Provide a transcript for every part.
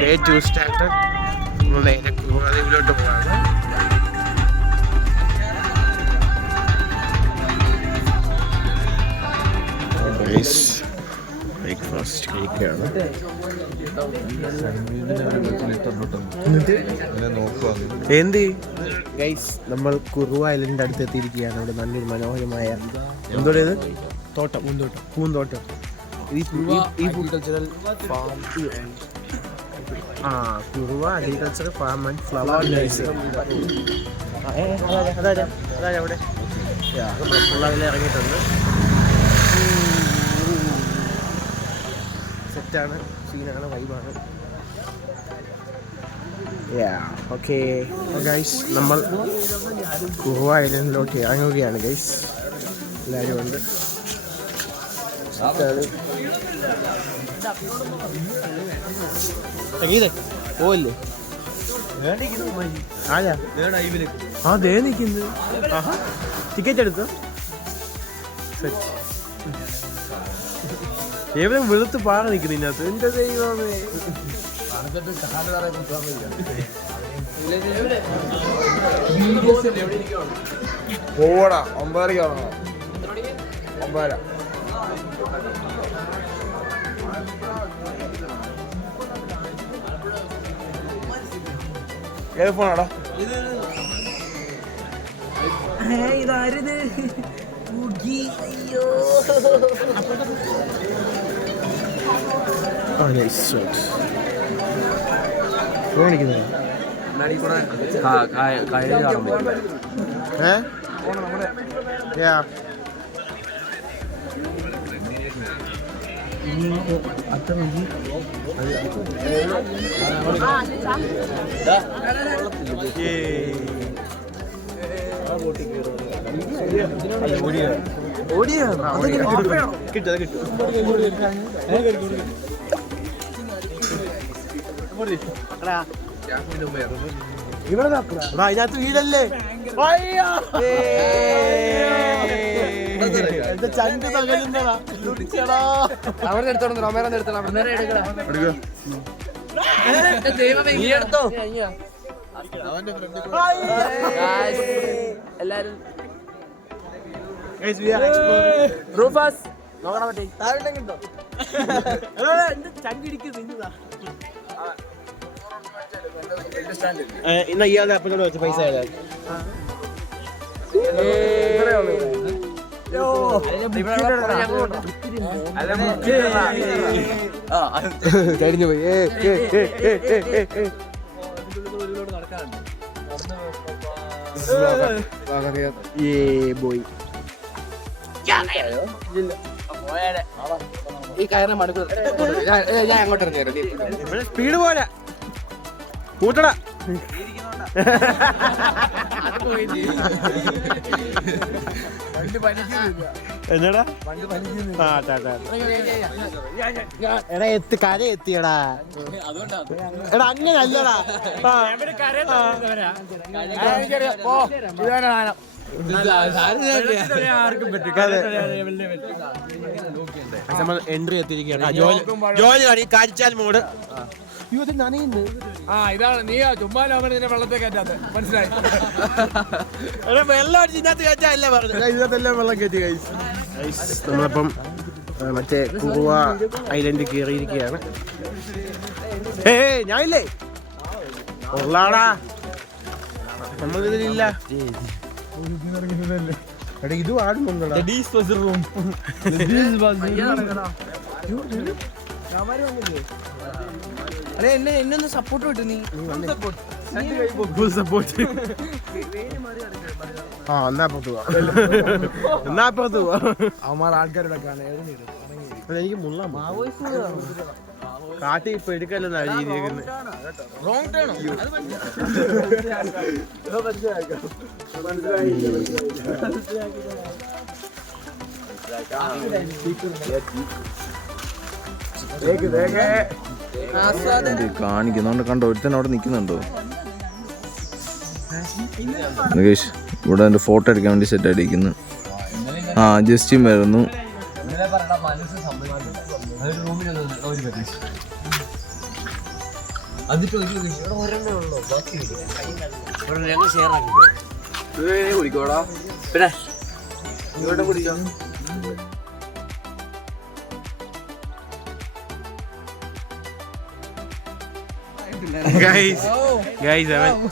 Day 2 start. നമ്മൾ നേരെ കുറുവാദ്വീപിലോട്ട് പോവാണ്. ബ്രേക്ക്ഫാസ്റ്റ് കഴിക്കുകയാണ്. എന്ത് ഗൈസ്, നമ്മൾ കുറുവ ഐലൻഡിൻ്റെ അടുത്ത് എത്തിയിരിക്കുകയാണ്. അവിടെ നല്ലൊരു മനോഹരമായ എന്തോടെ ഇത് പൂന്തോട്ടം. Kuruva agriculture farm and flower nursery. അതാ അവിടെ പിള്ളേരെ ഇറങ്ങിയിട്ടുണ്ട്. സെറ്റാണ്, സീനാണ്, വൈബാണ്. ഓക്കെ ഗൈസ്, നമ്മൾ കുറുവ ഐലൻഡിലോട്ട് ഇറങ്ങുകയാണ് ഗൈസ്. എല്ലാവരും ഉണ്ട്. പോവല്ലേ? ദേ നിൽക്കുന്നത്. ടിക്കറ്റ് എടുത്തോ? എവിടെ വെളുത്ത് പാറ നിൽക്കുന്നു ഇതിനകത്ത്. എന്റെ ദൈവമേ, പോവടാ. 9:30 9:30. ഏത് ഫോണാടാ ഇതാരത്? അയ്യോ, അതിനകത്ത് വീടല്ലേ? എന്റെ ചണ്ട് തകരുന്നടാ. അവിടെ എടുത്തോളൂ, റൊമേറോ എടുത്തോളാം. എല്ലാരും ഇന്ന് ഇയാളുടെ അപ്പനോട് വെച്ച് പൈസ കഴിഞ്ഞു പോയി. ഈ കയറിനെ മണിക്കൂർ ഞാൻ അങ്ങോട്ട് ഇറങ്ങി. സ്പീഡ് പോലെ കൂട്ടടാ. എന്നടാ എടാ കര എത്തിയടാ. എടാ അങ്ങനെ അല്ലടാ. നമ്മൾ എൻട്രി എത്തിയിരിക്കുകയാണ്. ജോലി കാരിച്ചാൽ മോഡ്. ഇതാണ് നീ ചുമ്മാ നിന്നെ വെള്ളത്തെ കയറ്റാത്ത മനസ്സിലായി. വെള്ളം അടിച്ച് ഇതിനകത്ത് കയറ്റാല്ല പറഞ്ഞു. ഇതിനകത്തെല്ലാം വെള്ളം കയറ്റി കഴിച്ചു. നമ്മളിപ്പം മറ്റേ കുറുവ ഐലൻഡ് കയറിയിരിക്കുകയാണ്. ഞാനില്ലേ ഉള്ളാടാ, നമ്മളിതിലില്ല. എടാ ഇത് ആടുന്നുണ്ടോ? എന്നെ സപ്പോർട്ട് കിട്ടും. നീ ഫുൾ സപ്പോർട്ട്. എന്നാപ്പുറത്ത് പോവാ. അവന്മാർ ആൾക്കാരുടെ എനിക്ക് മുള്ള കാട്ടി ഇപ്പൊ എടുക്കല്ലെന്നാ രീതിയിരിക്കുന്നത്. കാണിക്കുന്നോണ്ട് കണ്ടോ, ഒരുത്തൻ അവിടെ നിൽക്കുന്നുണ്ടോ? ഇവിടെ എൻ്റെ ഫോട്ടോ എടുക്കാൻ വേണ്ടി സെറ്റ് ആയിട്ടിരിക്കുന്നു. ജസ്റ്റും വരുന്നു. കുടിക്കോടാ പിന്നെ ഇവിടെ കുടിച്ചോ.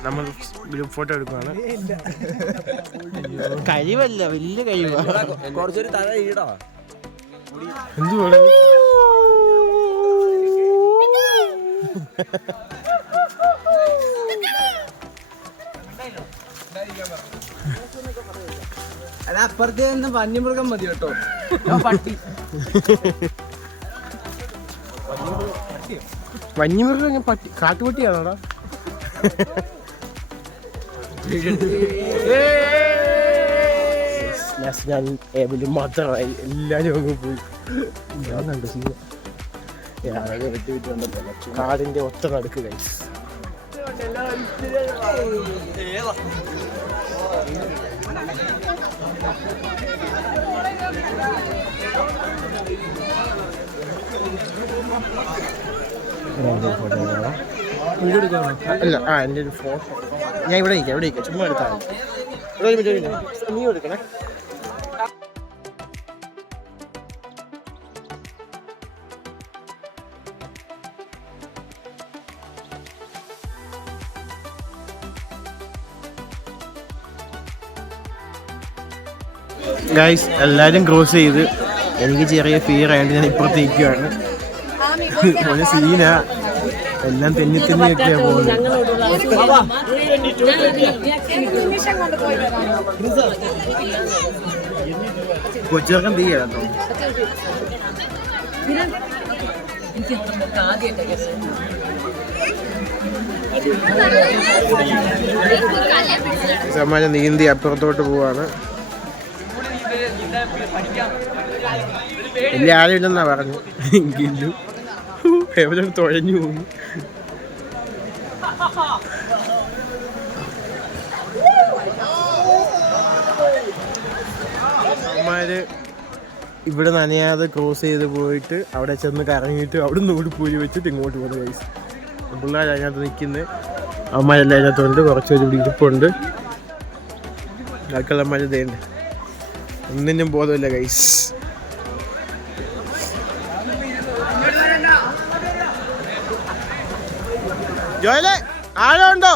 നമ്മൾ ഗ്രൂപ്പ് ഫോട്ടോ എടുക്കുവാണ്. കഴിവല്ല, വലിയ കഴിവാ. കുറച്ചൊരു തല ഈടാ. എന്തുവാണ് അപ്പുറത്തെ വന്യമൃഗം മതി കേട്ടോ. പട്ടി വന്യമൃഗം പട്ടി കാട്ടുപട്ടിയാണോടാ? ഞാൻ മാത്രമായി എല്ലാരും അങ്ങ് പോയി. കാടിന്റെ ഒറ്റ നടുക്ക് കഴിച്ചു. അല്ല എൻ്റെ ഒരു ഫോട്ടോ ഞാൻ ഇവിടെ ഇരിക്കാം ചുമ്മാ എടുത്താൽ നീ എടുക്കണേ. ഗൈസ് എല്ലാവരും ക്രോസ് ചെയ്ത് എനിക്ക് ചെറിയ ഫിയർ ആയതുകൊണ്ട് ഞാൻ ഇപ്പുറത്തേക്കാണ്. ഒരു സീനാ, എല്ലാം തെന്നിയൊക്കെയാ പോകുന്നത്. കൊച്ചിറക്കം തീയാട്ടോ. സമ്മാനം നീന്തി അപ്പുറത്തോട്ട് പോവാണ്. വലിയ ആളില്ലെന്നാ പറഞ്ഞു. എങ്കിലും എവിടെ തുഴഞ്ഞു പോകുന്നു. അമ്മമാര് ഇവിടെ നനയാതെ ക്രോസ് ചെയ്ത് പോയിട്ട് അവിടെ ചെന്ന് കറങ്ങിയിട്ട് അവിടെ നിന്ന് ഓടിപ്പോയി വെച്ചിട്ട് ഇങ്ങോട്ട് പോകുന്ന ഗൈസ്. പിള്ളേർ അതിനകത്ത് നിൽക്കുന്നത്. അമ്മമാരെല്ലാം അതിനകത്തുണ്ട്. കുറച്ചൊരു ഇരിപ്പുണ്ട്. ആൾക്കാരന്മാർ ഇതേണ്ട ഒന്നിനും ബോധമില്ല ഗൈസ്. ജോയിലെ ആഴം ഉണ്ടോ?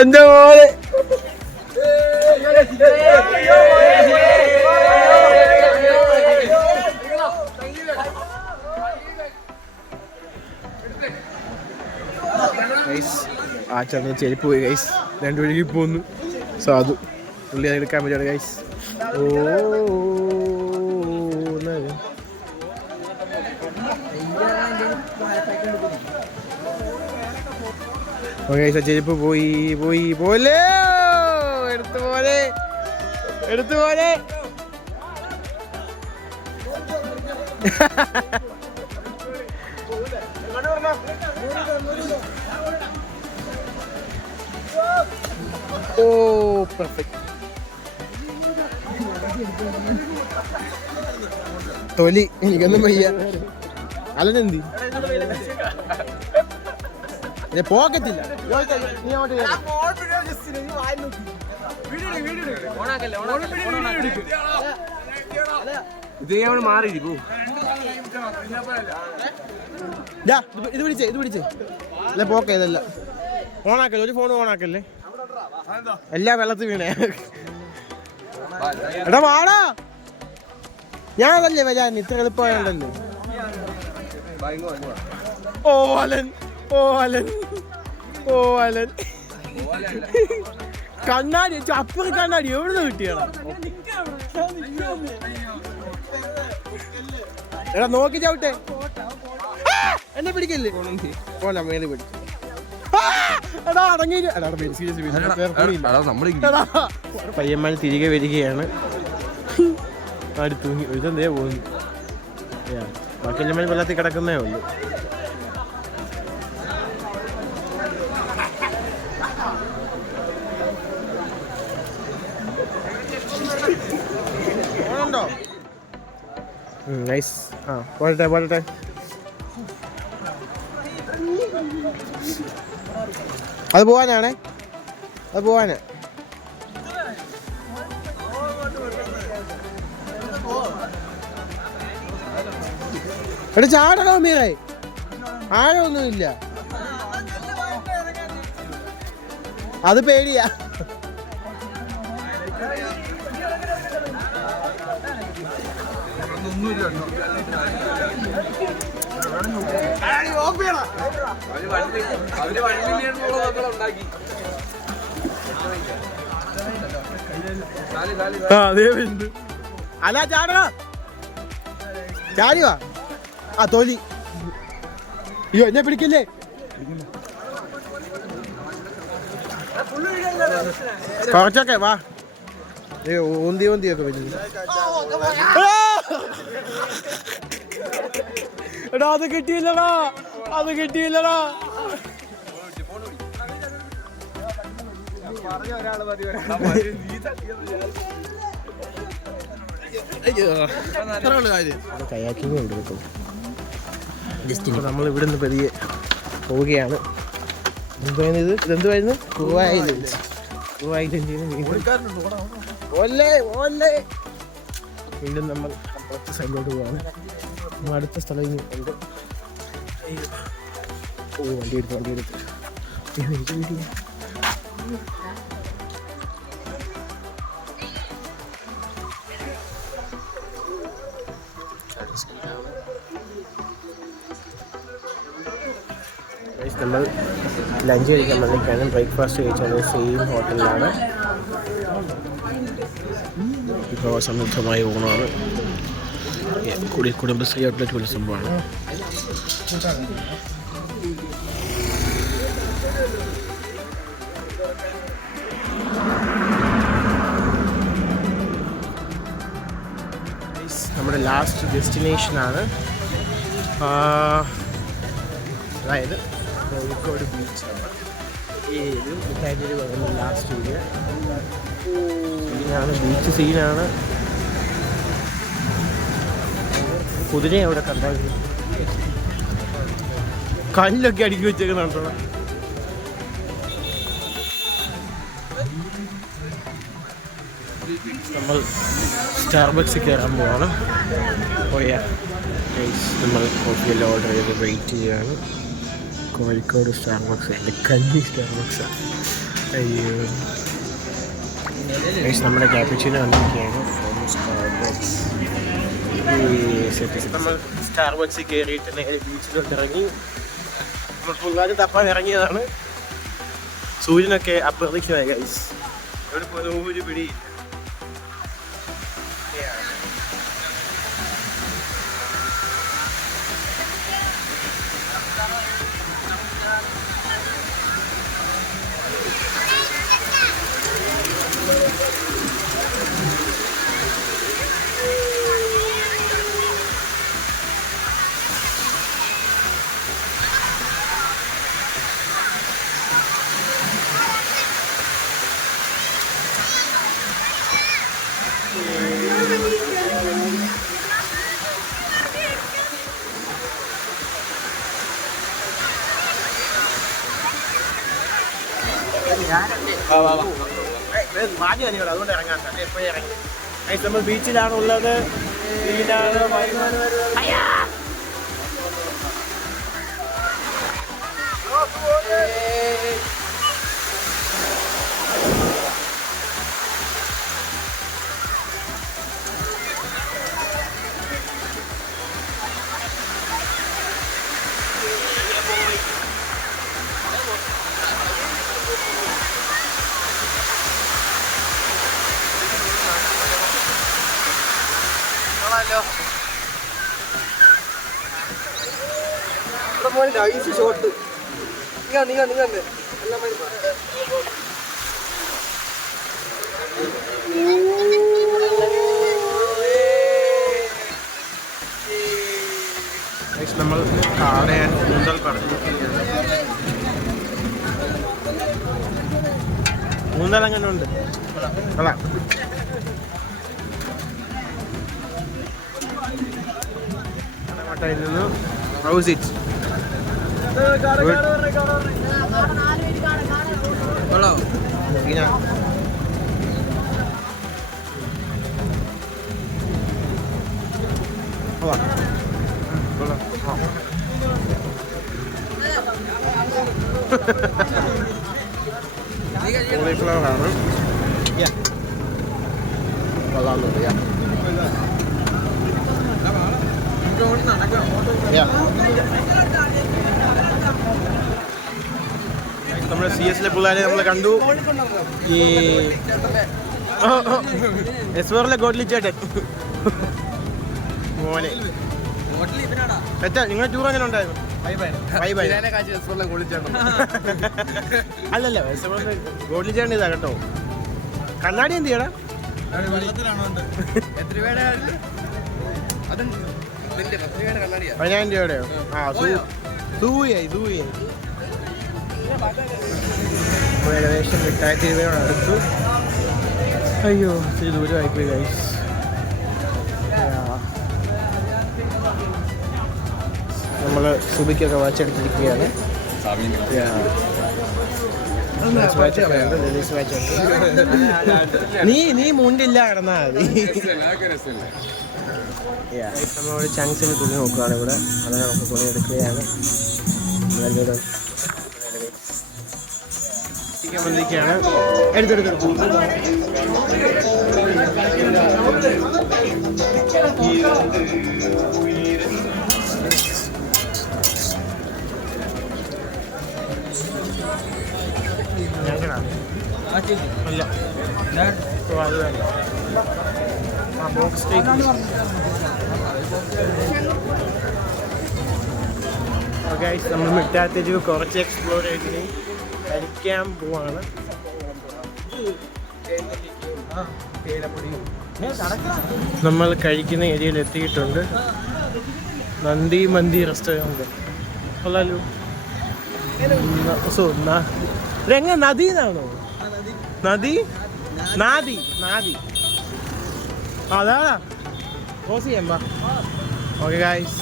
എന്റെ മോളെ ആ ചെറിയ ചെരുപ്പ് പോയി ഗൈസ്. രണ്ടു വഴിക്ക് പോന്നു. സാധു പുള്ളി അത് എടുക്കാൻ പറ്റുകയാണ് ഗൈസ്. ചെരുപ്പ് പോയി പോലെ എടുത്തു പോലെ പെർഫെക്റ്റ്. തൊലി എനിക്കൊന്നും വയ്യ. അല്ലെന്തി പോക്കത്തില്ല. ഇത് മാറി ഇത് പിടിച്ചേ അല്ല പോക്ക ഇതല്ല ഓണാക്കല്ലേ. ഒരു ഫോൺ ഓണാക്കല്ലേ. എല്ലാ വെള്ളത്തിൽ വീണേ. എടാ വാടാ, ഞാനതല്ലേ വരാൻ. ഇത്ര എളുപ്പമായുണ്ടല്ലോ. ഓലൻ കണ്ണാടി അപ്പുറം കണ്ണാടി എവിടുന്ന് കിട്ടിയടാ? എടാ നോക്കി ചവിട്ടെ. എന്നെ പിടിക്കല്ലേ. പോലാ മേലെ പിടിച്ചു. പയ്യന്മാർ തിരികെ വരികയാണ്. തൂങ്ങി ഇതെന്തേ പോകുന്നു. ബാക്കിയന്മാർ വെള്ളത്തിൽ കിടക്കുന്നേ ഉള്ളൂ. ഓണുണ്ടോ? നൈസ്. ആ പോരട്ടെ പോരട്ടെ. അത് പോവാനാണേ, അത് പോവാനാ. എടാ ചാടണോ മീറേ, ആഴമൊന്നുമില്ല. അത് പേടിയാ. അല്ല ചാടണ ചാടിവാ. ആ തോലി. അയ്യോ എന്നെ പിടിക്കില്ലേ. കുറച്ചൊക്കെ വാ. ഓന്തി ഓന്തിയൊക്കെ വരുന്നു. എടാ അത് കിട്ടിയില്ലടാ, അത് കിട്ടിയില്ലടാ. കയാക്കിങ് ഉണ്ട് കേട്ടോ. ജസ്റ്റ് നമ്മൾ ഇവിടെ നിന്ന് പതിയെ പോവുകയാണ്. എന്തുവായിരുന്നു ഇത്? ഇതെന്തുവായിരുന്നു? ഗോവ ഐലൻഡ്. ഗോവ ഐലൻഡിൽ വീണ്ടും നമ്മൾ അപ്പുറത്തെ സൈഡിലോട്ട് പോവാണ്. നമ്മൾ അടുത്ത സ്ഥലം ഉണ്ട്. ഓ വണ്ടി എടുത്ത് നമ്മൾ ലഞ്ച് കഴിക്കാൻ വന്നിരിക്കുകയാണ്. ബ്രേക്ക്ഫാസ്റ്റ് കഴിച്ചാൽ സെയിം ഹോട്ടലിലാണ്. ഇപ്പോൾ സമൃദ്ധമായ ഊണാണ്. കുടുംബശ്രീ ഔട്ട്ലെറ്റ് പോലെ സംഭവമാണ്. നമ്മുടെ ലാസ്റ്റ് ഡെസ്റ്റിനേഷനാണ്. അതായത് കോഴിക്കോട് ബീച്ചാണ്. ഏത് മിഠായിരി പറയുന്ന ലാസ്റ്റ് ഏരിയ സീനാണ്. ബീച്ച് സീനാണ്. കുതിരയെ അവിടെ കണ്ടാൽ കല്ലൊക്കെ അടുക്കി വെച്ചേക്കുന്നുണ്ടോ. നമ്മൾ സ്റ്റാർബക്സിൽ കയറാൻ പോവാണ്. നമ്മൾ കോഫിയെല്ലാം ഓർഡർ ചെയ്ത് വെയിറ്റ് ചെയ്യാണ്. കോഴിക്കോട് സ്റ്റാർബക്സ്, എൻ്റെ കല്ലി സ്റ്റാർബക്സാണ്. അയ്യോ നമ്മുടെ ക്യാപിച്ചിനോ വന്നിരിക്കുകയാണ് ഫ്രോം സ്റ്റാർബക്സ്. നമ്മൾ സ്റ്റാർബക്സിൽ കയറിയിട്ട് നേരെ ബീച്ചിലോട്ട് ഇറങ്ങി. നമ്മൾ ഫുള്ളാരും തപ്പാൻ ഇറങ്ങിയതാണ്. സൂര്യനൊക്കെ അപ്രതീക്ഷിതമായി ഗൈസ്. എവിടെ പോലും ഒരു പിടിയില്ല. അതുകൊണ്ട് ഇറങ്ങാൻ എപ്പോഴും ഇറങ്ങി. നമ്മൾ ബീച്ചിലാണുള്ളത്. ഐസ് ഷോട്ട് നിങ്ങൾ എല്ലാം നമ്മൾ കാളയാൻ കൂന്തൽ പറഞ്ഞു. കൂന്തൽ അങ്ങനെ ഉണ്ട്. അല്ല കോട്ടയിൽ നിന്ന് ഹൗസ് ഇറ്റ് കോളിഫ്ലവറാണ് കൊള്ളാമെന്ന് പറയാം. നമ്മുടെ CS പിള്ളേരെ നമ്മൾ കണ്ടു. ഈ എസ്വറിലെ ഗോഡ്ലി ചേട്ടൻ മോനെ എത്താ നിങ്ങളുടെ ടൂർ എങ്ങനെ ഉണ്ടായിരുന്നു? അല്ലല്ല ഗോഡ്ലി ചേട്ടൻ ഇതാ കേട്ടോ. കണ്ണാടി എന്ത് ചെയ്യടാ? 10,000 രൂപയുടെയോ? ആ സൂയായി ഏകദേശം 8,000 രൂപയോട് അടുത്തു. അയ്യോ ഇത്തിരി ദൂരമായിപ്പോയി ഗൈസ്. നമ്മൾ സുബിക്കൊക്കെ വാച്ചെടുത്തിരിക്കുകയാണ്. നീ മുണ്ടില്ല കിടന്നാ മതി. നമ്മളോട് ചങ്സിന് തുണി നോക്കുകയാണ് ഇവിടെ. അങ്ങനെ നമുക്ക് തുണി എടുക്കുകയാണ്. വന്നിരിക്കുകയാണ്. എടുത്തെടുത്തെടുത്തു. അല്ല അത് വേണ്ട. ആ ബോക്സ് ഓക്കെ നമ്മൾ മിഠായിത്തെരുവ് കുറച്ച് എക്സ്പ്ലോർ ചെയ്തിട്ട് കഴിക്കാൻ പോവാണ്. നമ്മൾ കഴിക്കുന്ന ഏരിയയിൽ എത്തിയിട്ടുണ്ട്. നന്ദി മന്തി റെസ്റ്റോറൻറ്റ് കൊള്ളാലോ. എങ്ങനെ നദിന്നാണോ? നാദി അതാ ക്രോസ് ചെയ്യാം. വാ ഓക്കെ ഗൈസ്.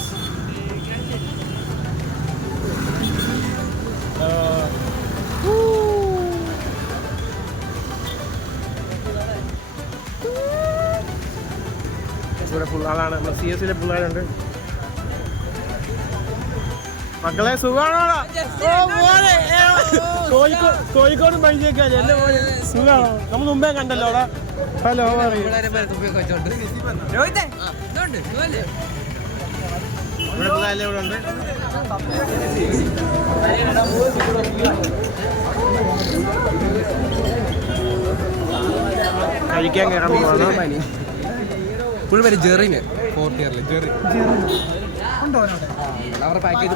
ഇവിടെ പിള്ളേരാണ്. നമ്മുടെ CS പിള്ളേരുണ്ട്. മക്കളെ സുഖമാണോടാ? കോഴിക്കോട് പരിചയക്കാര് എന്റെ പോലെ സുഖമാണോ? നമ്മൾ മുമ്പേ കണ്ടല്ലോ അവിടെ. ഹലോ ഇവിടെ ഉണ്ട്. കഴിക്കാൻ കയറാൻ പോവാണ്. ഫുൾ പേര് ജെറിന് 4th ഇയറിൽ ജെറി അവരുടെ പാക്കേജ്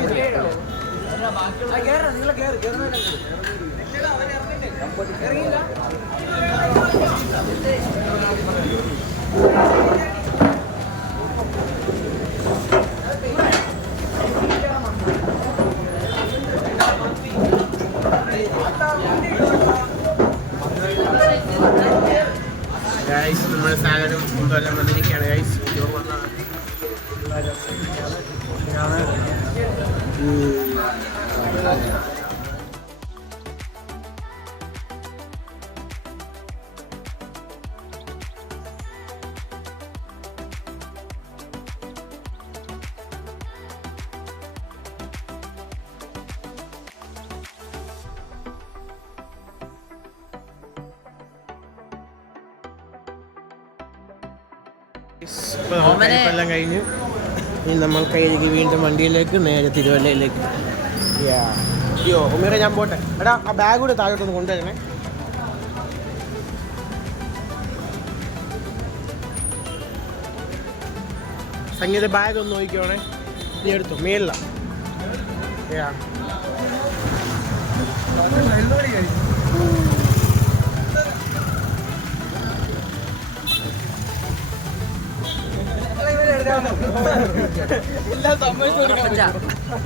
ഗൈസ് നമ്മുടെ സാധനം കൊണ്ടുവരാൻ വന്നിരിക്കുകയാണ് ഗൈസ്. എല്ലാം കഴിഞ്ഞ് ഇനി നമ്മൾ കയ്യിലേക്ക് വീണ്ടും വണ്ടിയിലേക്ക് നേരെ തിരുവല്ലയിലേക്ക്. അയ്യോ ഉമ്മീറെ ഞാൻ പോട്ടെ. എടാ ആ ബാഗ് കൂടെ താഴോട്ടൊന്ന് കൊണ്ടുവരണേ. സംഗീത ബാഗ് ഒന്ന് നോക്കിക്കോണേ. നീ എടുത്തോ മേളില.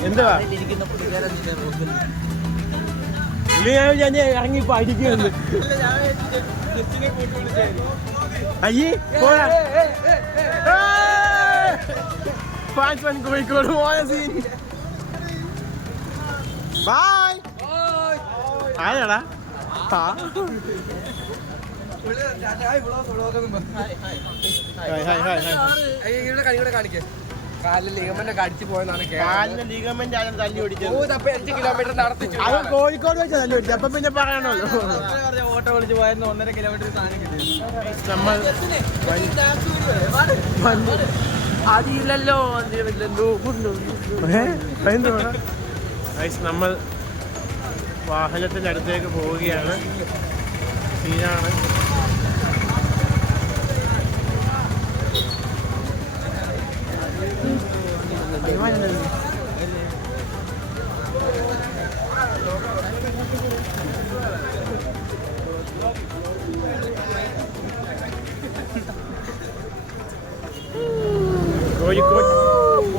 എന്തുവാ ഞാൻ ഇറങ്ങിപ്പോ അടിക്കുന്നു. അയ്യേ പോരാ ഫാൻ കോഴിക്കോട് പോയ സീൻ. ബൈ. ആരാടാ? കാലിൽ ലിഗമെന്റ് കടിച്ചു പോയെന്നാണ് കാലിന്റെ ലിഗമെന്റ് ആരും തല്ലി ഓടിച്ചത്. 5 കിലോമീറ്റർ നടത്തി അത് കോഴിക്കോട് വെച്ച് തല്ലി ഓടിച്ചത്. അപ്പൊ പിന്നെ പറയണല്ലോ. ഓട്ടോ വിളിച്ച് പോയിരുന്നു 1.5 കിലോമീറ്റർ സാധനം കിട്ടി. നമ്മൾ അതില്ലല്ലോ നമ്മൾ വാഹനത്തിന്റെ അടുത്തേക്ക് പോവുകയാണ്. സീനാണ്.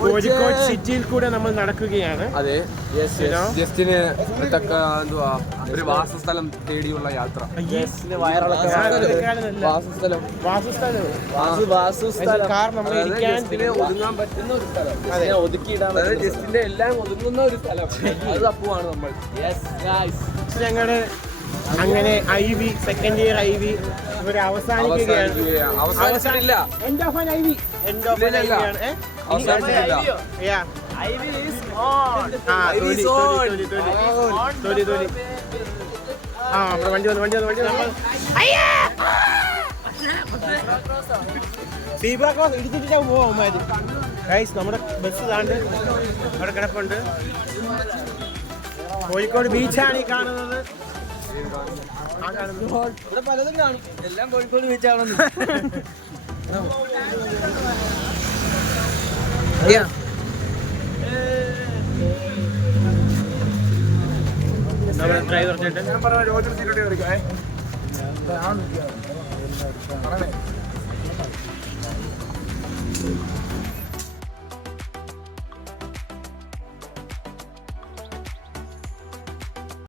കോഴിക്കോട് സിറ്റിയിൽ കൂടെ നമ്മൾ നടക്കുകയാണ്. അതെ, ജസ്റ്റിന് എന്തുവാ ഒരു വാസസ്ഥലം തേടിയുള്ള യാത്ര. ഒതുങ്ങാൻ പറ്റുന്ന ഒരു സ്ഥലം, ഒതുക്കിയിടാൻ ജസ്റ്റിന്റെ എല്ലാം ഒതുങ്ങുന്ന ഒരു സ്ഥലം. അത് അപ്പുവാണ് നമ്മൾ. ഞങ്ങളുടെ അങ്ങനെ IB സെക്കൻഡ് ഇയർ IB ഇവിടെ അവസാനിക്കുകയാണ്. അവസാനിച്ചിട്ടില്ല. End of an IB. End of an IB ആണ്. അവസാനിച്ചിട്ടില്ല. വണ്ടി വന്നു. സീബ്ര ക്രോസ് ഇടിച്ചിട്ടാ പോവാൻ. ഗൈസ്, നമ്മുടെ ബസ് താണ്ട് അവിടെ കിടപ്പുണ്ട്. കോഴിക്കോട് ബീച്ചാണ് ഈ കാണുന്നത്. ഇവിടെ പലതും കാണും. എല്ലാം കോഴിക്കോട് ബീച്ചാണെന്ന്. നമ്മുടെ ഡ്രൈവർ ചേട്ടൻ ഞാൻ പറഞ്ഞ രോജർ സീറ്റോട്ട് കയറിക്കോ.